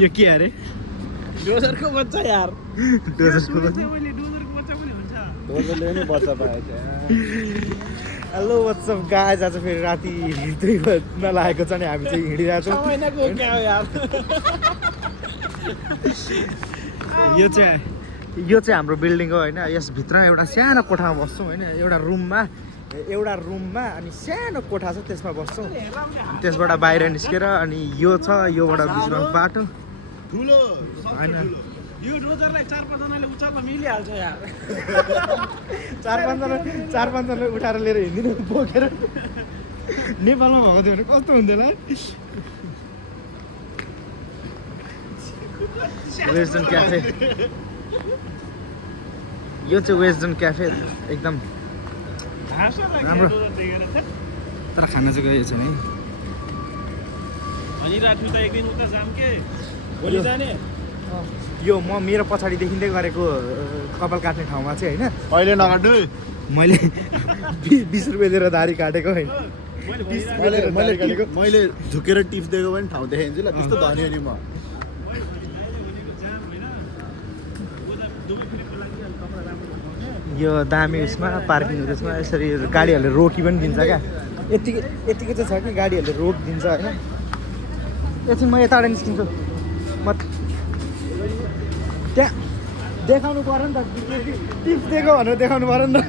यो के अरे डोजरको बच्चा यार डोजरको मैले डोजरको बच्चा पनि हुन्छ डोजरले पनि बच्चा पाएछ हेलो वाट्सअप गाइज आज फेरि राति 2 बज्न लागेको छ नि हामी चाहिँ हिँडिरहेको 6 महिनाको क्या हो यार यो चाहिँ हाम्रो बिल्डिङ हो होइन यसभित्र एउटा सानो कोठामा बस्छौँ होइन एउटा रुममा अनि सानो कोठा छ त्यसमा बस्छौँ त्यसबाट बाहिर निस्केर अनि यो छ योबाट बिचमा बाटो ठुलो होइन यो डोजरलाई 4-5 जनाले उचाल्न मिलिहाल्छ यार 4-5 जनाले उठाएर लिएर हिँड्दिनु बोकेर नेपालमा भएको थियो भने कस्तो हुन्थ्यो होला वेस्टर्न क्याफे यो चाहिँ वेस्टर्न क्याफे एकदम राम्रो तर खाना चाहिँ गएको छ नि भनिराख्नु त एक दिन उता जाम के भोलि जाने यो म मेरो पछाडि देखिँदै गरेको कपाल काट्ने ठाउँमा चाहिँ होइन अहिले नकाट्नु मैले 20 रुपियाँ दिएर दाढी काटेको होइन मैले झुकेर टिप्स दिएको पनि ठाउँ देखाइदिन्छु ल त्यस्तो धनी हो नि म यो दामी उसमा पार्किङ उसमा यसरी गाडीहरूले रोकी पनि दिन्छ क्या यतिको चाहिँ छ कि गाडीहरूले रोक दिन्छ होइन एकछिन म यताबाट निस्किन्छु म त्यहाँ देखाउनु पऱ्यो नि त टिप्स दिएको भनेर देखाउनु पऱ्यो नि त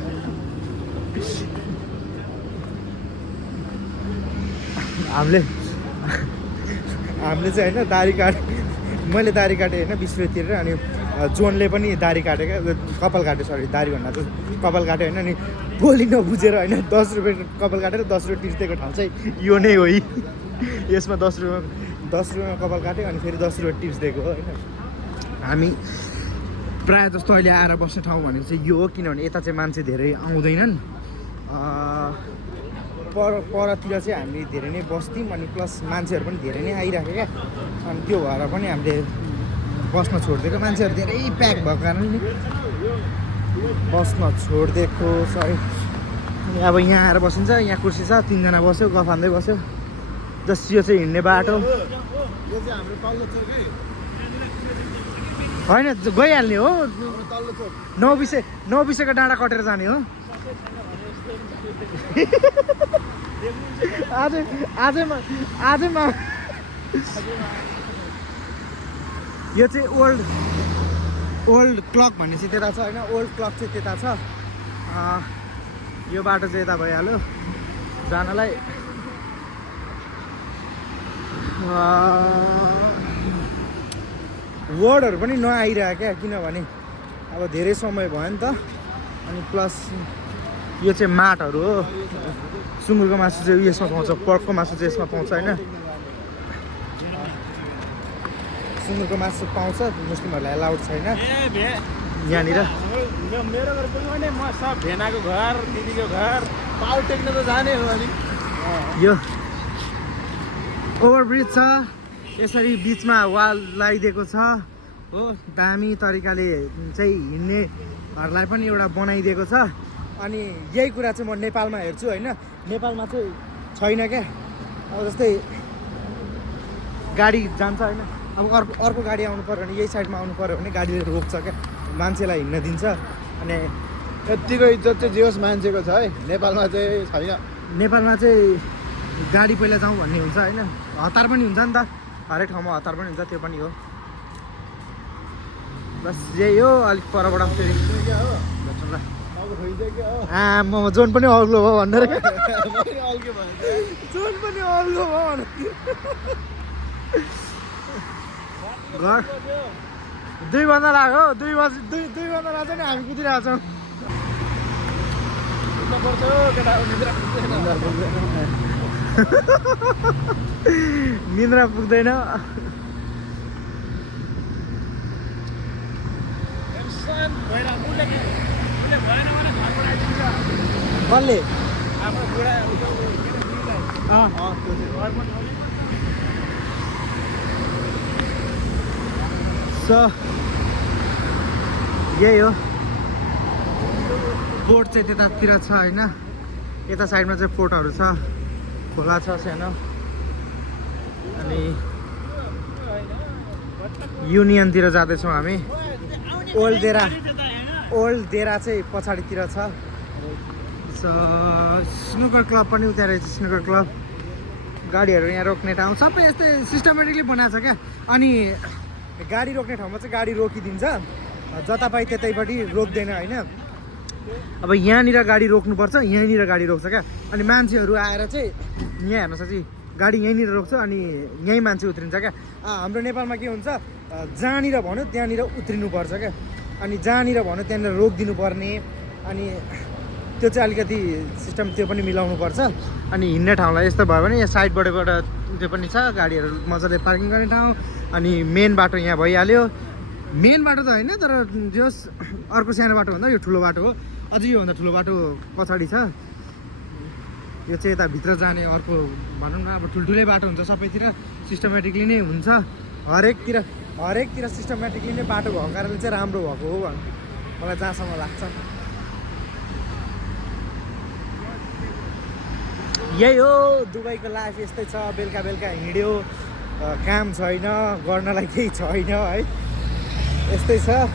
हामीले चाहिँ होइन दाढी मैले दाढी काटेँ होइन 20 रुपियाँ तिरेर अनि जोनले पनि दाढी काटेको कपाल काट्यो सरी दाढी भन्दा चाहिँ कपाल काट्यो होइन अनि बोली नबुझेर होइन 10 रुपियाँ कपाल काटेर 10 रुपियाँ टिप्स दिएको ठाउँ चाहिँ यो नै हो यसमा 10 रुपियाँ कपाल काट्यो अनि फेरि 10 रुपियाँ टिप्स दिएको हो होइन हामी प्रायः जस्तो अहिले आएर बस्ने ठाउँ भनेको चाहिँ यो हो किनभने यता चाहिँ मान्छे धेरै आउँदैनन् परतिर चाहिँ हामी धेरै नै बस्थ्यौँ अनि प्लस मान्छेहरू पनि धेरै नै आइरहेको क्या अनि त्यो भएर पनि हामीले बस्न छोडिदिएको मान्छेहरू धेरै प्याक भएको कारणले बस्न छोडिदिएको सरी अनि अब यहाँ आएर बसिन्छ यहाँ कुर्सी छ 3 जना बस्यो गफ हान्दै बस्यो जस यो चाहिँ हिँड्ने बाटो यो चाहिँ हाम्रो तल्लो चोक है होइन गइहाल्ने हो हाम्रो तल्लो चोक 9 बिसेको डाँडा कटेर जाने हो आजैमा यो चाहिँ ओल्ड क्लक भन्ने चाहिँ त्यता छ होइन ओल्ड क्लक चाहिँ त्यता छ यो बाटो चाहिँ यता भइहाल्यो जानलाई वर्डहरू पनि नआइरह्यो क्या किनभने अब धेरै समय भयो नि त अनि प्लस यो चाहिँ माटहरू हो सुँगुरको मासु चाहिँ यसमा पाउँछ पर्कको मासु चाहिँ यसमा पाउँछ होइन सुँगुरको मासु पाउँछ मुस्लिमहरूलाई एलाउड छैन यहाँनिर मेरो घर पुग्यो भने म सब भेनाको घर दिदीको घर पाउ टेक्न त जाने हो अनि यो ओभरब्रिज छ यसरी बिचमा वाल लगाइदिएको छ हो दामी तरिकाले चाहिँ हिँड्नेहरूलाई पनि एउटा बनाइदिएको छ अनि यही कुरा चाहिँ म नेपालमा हेर्छु होइन नेपालमा चाहिँ छैन क्या अब जस्तै गाडी जान्छ होइन अब अर्को गाडी आउनु पऱ्यो भने यही साइडमा आउनु पऱ्यो भने गाडीले रोक्छ क्या मान्छेलाई हिँड्न दिन्छ अनि यतिको इज्जत चाहिँ जे होस् मान्छेको छ है नेपालमा चाहिँ छैन नेपालमा चाहिँ गाडी पहिला जाउँ भन्ने हुन्छ होइन हतार पनि हुन्छ नि त हरेक ठाउँमा हतार पनि हुन्छ त्यो पनि हो बस यही हो अलिक परबाट फेरि भेट्छौँ ल म जोन पनि अग्लो भयो भनेर जोन पनि अग्लो भयो भनेर घर 2 बज्न लाग्यो 2 बज्न लाग्छ नि हामी कुदिरहेको छौँ निन्द्रा पुग्दैन कसले यही हो पोर्ट चाहिँ त्यतातिर छ होइन यता साइडमा चाहिँ पोर्टहरू छ खोला छ सानो अनि युनियनतिर जाँदैछौँ हामी। ओल्ड देरा चाहिँ पछाडितिर छ। स्नुकर क्लब पनि उता रहेछ। स्नुकर क्लब गाडीहरू यहाँ रोक्ने ठाउँ सबै यस्तै सिस्टमेटिकली बनाएको छ क्या। अनि गाडी रोक्ने ठाउँमा चाहिँ गाडी रोकिदिन्छ, जता पाइ त्यतैपट्टि रोक्दैन होइन। अब यहाँनिर गाडी रोक्नुपर्छ, यहीँनिर गाडी रोक्छ क्या। अनि मान्छेहरू आएर चाहिँ यहाँ हेर्नुहोस् चाहिँ गाडी यहीँनिर रोक्छ अनि यहीँ मान्छे उत्रिन्छ क्या। हाम्रो नेपालमा के हुन्छ, जहाँनिर भन्यो त्यहाँनिर उत्रिनुपर्छ क्या। अनि जहाँनिर भन्यो त्यहाँनिर रोकिदिनु पर्ने। अनि त्यो चाहिँ अलिकति सिस्टम त्यो पनि मिलाउनु पर्छ। अनि हिँड्ने ठाउँलाई यस्तो भयो भने यहाँ साइडबाटबाट त्यो पनि छ, गाडीहरू मजाले पार्किङ गर्ने ठाउँ। अनि मेन बाटो यहाँ भइहाल्यो। मेन बाटो त होइन, तर जस अर्को सानो बाटो भन्दा यो ठुलो बाटो हो। अझै योभन्दा ठुलो बाटो पछाडि छ। यो चाहिँ यता भित्र जाने अर्को भनौँ न अब ठुल्ठुलै बाटो हुन्छ, सबैतिर सिस्टमेटिकली नै हुन्छ। हरेकतिर सिस्टमेटिकली नै बाटो भएको कारणले चाहिँ राम्रो भएको हो मलाई जहाँसम्म लाग्छ। यही हो दुबईको लाइफ, यस्तै छ। बेलुका बेलुका हिँड्यो, काम छैन, गर्नलाई केही छैन है, यस्तै छ।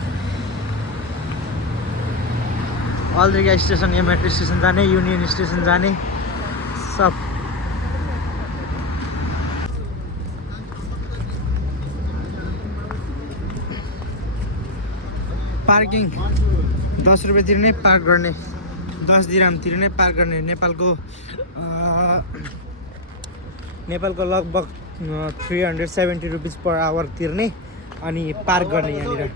अल्द्रिगा स्टेसन, यहाँ मेट्रो स्टेसन जाने, युनियन स्टेसन जाने सब। पार्किङ 10 रुपियाँ तिर्ने पार्क गर्ने, 10 दिराम तिर्ने पार्क गर्ने। नेपालको लगभग 370 रुपिस पर आवर तिर्ने अनि पार्क गर्ने यहाँनिर।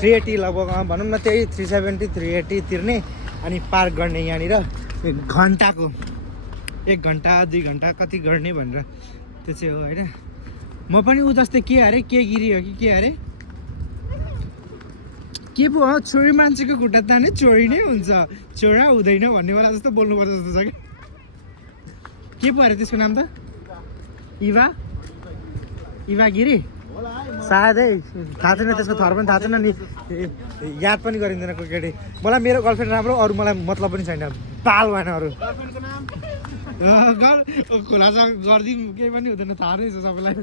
380 लगभग भनौँ न, त्यही 370 380 तिर्ने अनि पार्क गर्ने यहाँनिर। घन्टाको 1 घन्टा 2 घन्टा कति गर्ने भनेर त्यो चाहिँ हो होइन। म पनि ऊ जस्तै के अरे के गिरी हो कि के अरे के पो हो, छोरी मान्छेको खुट्टा तान्ने छोरी नै हुन्छ, छोरा हुँदैन भन्नेवाला जस्तो बोल्नुपर्छ जस्तो छ क्या। के पो अरे त्यसको नाम त? इभा गिरी सायदै, थाहा छैन त्यसको थर पनि थाहा छैन नि, याद पनि गरिँदैन कोही केटी। मलाई मेरो गर्लफ्रेन्ड राम्रो, अरू मलाई मतलब पनि छैन, बाल भएन अरू। खुलासा गरिदिउँ केही पनि हुँदैन, थाहा नै छ सबैलाई।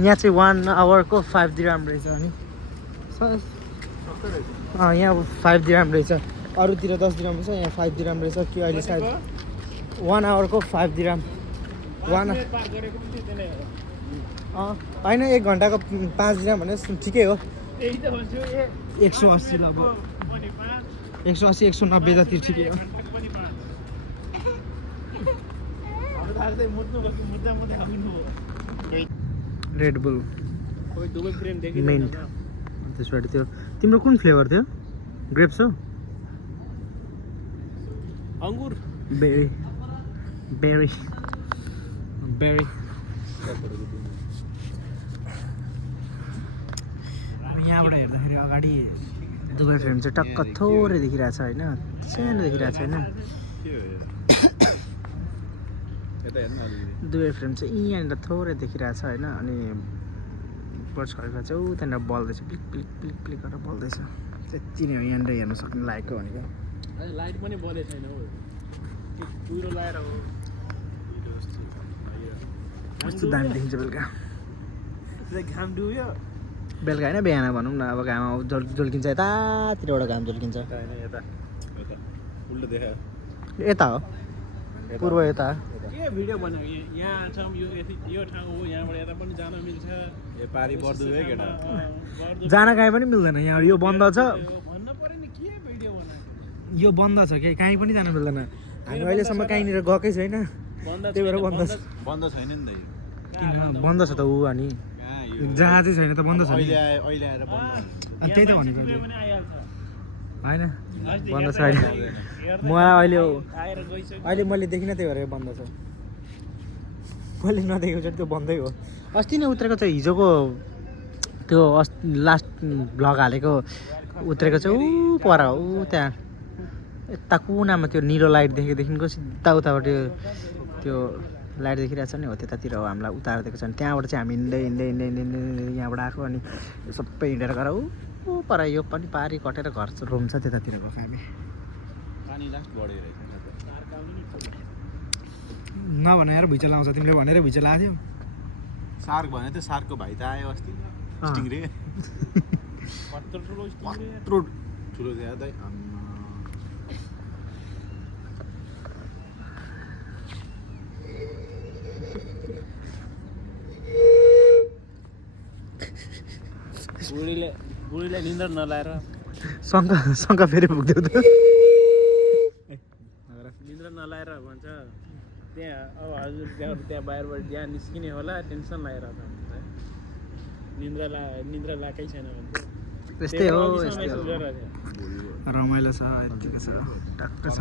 यहाँ चाहिँ 1 आवरको 5 दिराम रहेछ। अनि यहाँ 5 दिराम रहेछ, अरूतिर 10 दिराम रहेछ, यहाँ 5 दिराम रहेछ कि अहिले सायद 1 आवरको 5 दिराम। होइन 1 घन्टाको 5 दिराम भने ठिकै हो। 180 लगभग 180 190 जति ठिकै हो। रेड बुल मिन्ट त्यसबाट त्यो तिम्रो कुन फ्लेभर थियो? ग्रेप्स हो? अङ्गुर बेरी यहाँबाट हेर्दाखेरि अगाडि दुबई फ्रेम चाहिँ टक्क थोरै देखिरहेछ होइन, सानो देखिरहेछ होइन। दुबई फ्रेम चाहिँ यहाँनिर थोरै देखिरहेछ होइन। अनि बर्ड्स खलिफा चाहिँ ऊ त्यहाँनिर बल्दैछ, प्लिक प्लिक प्लिक प्लिक गरेर बल्दैछ। त्यति नै हो यहाँनिर हेर्न सक्ने लायकको भनेको। लाइट पनि बलेको छैन हो, कुहिरो लगाएर हो। कस्तो दामी देखिन्छ बेलुका। घाम डुब्यो बेलुका होइन बिहान भनौँ न। अब घाम झुल्किन्छ, यतातिरबाट घाम झुल्किन्छ। यता हो पूर्व, यता के भिडियो बनायो यहाँ छौँ, यो ठाउँ हो, यहाँबाट यता पनि जान मिल्छ। पारी बर्दुबे केटा जान कहीँ पनि मिल्दैन यहाँ, यो बन्द छ। भन्न पर्यो नि के भिडियो बनायो, यो बन्द छ कि कहीँ पनि जान मिल्दैन। हामी अहिलेसम्म कहीँनिर गएकै छैन, त्यही भएर बन्द छ। बन्द छैन नि त, किन बन्द छ त ऊ? अनि जहाँ चाहिँ छैन त बन्द छ नि। अहिले आएर बन्द। त्यही त भनेको पनि आइहाल्छ। होइन, बन्द छ अहिले। मलाई आएर गइसक्यो। अहिले मैले देखिनँ, त्यही भएर बन्द छ। मैले नदेखेको चाहिँ त्यो बन्दै हो। अस्ति नै उत्रेको चाहिँ हिजोको त्यो लास्ट भ्लग हालेको उत्रेको चाहिँ ऊ पर ऊ त्यहाँ यता कुनामा त्यो निलो लाइट देखेदेखिको सिधा उताबाट त्यो लाइट देखिरहेछ नि, हो त्यतातिर हो हामीलाई उतार दिएको छ। अनि त्यहाँबाट चाहिँ हामी हिँड्दै हिँड्दै हिँड्दै हिँड्दै यहाँबाट आएको। अनि सबै हिँडेर गएर ऊ पर यो पनि पारी कटेर घर रुम छ त्यतातिर गएको हामी। पानी लास्ट बढेर नभनेर भुइँचालो आउँछ तिमीले भनेर भुइँचालो आएको थियो सार्क भन्यो त सार्कको भाइ त आयो अस्ति स्टिङरे कत्रो ठुलो स्टिङरे यत्रो ठुलो थियो दाइ बुढीले निन्द्रा नलाएर शङ्का फेरि पुग्थ्यो त निन्द्रा नलाएर भन्छ त्यहाँ अब हजुर त्यहाँ बाहिरबाट बिहान निस्किने होला टेन्सन लागेर निन्द्रा लाएकै छैन भन्छ त्यस्तै हो मेसेज गरेर रमाइलो छ यतिको छ टक्क छ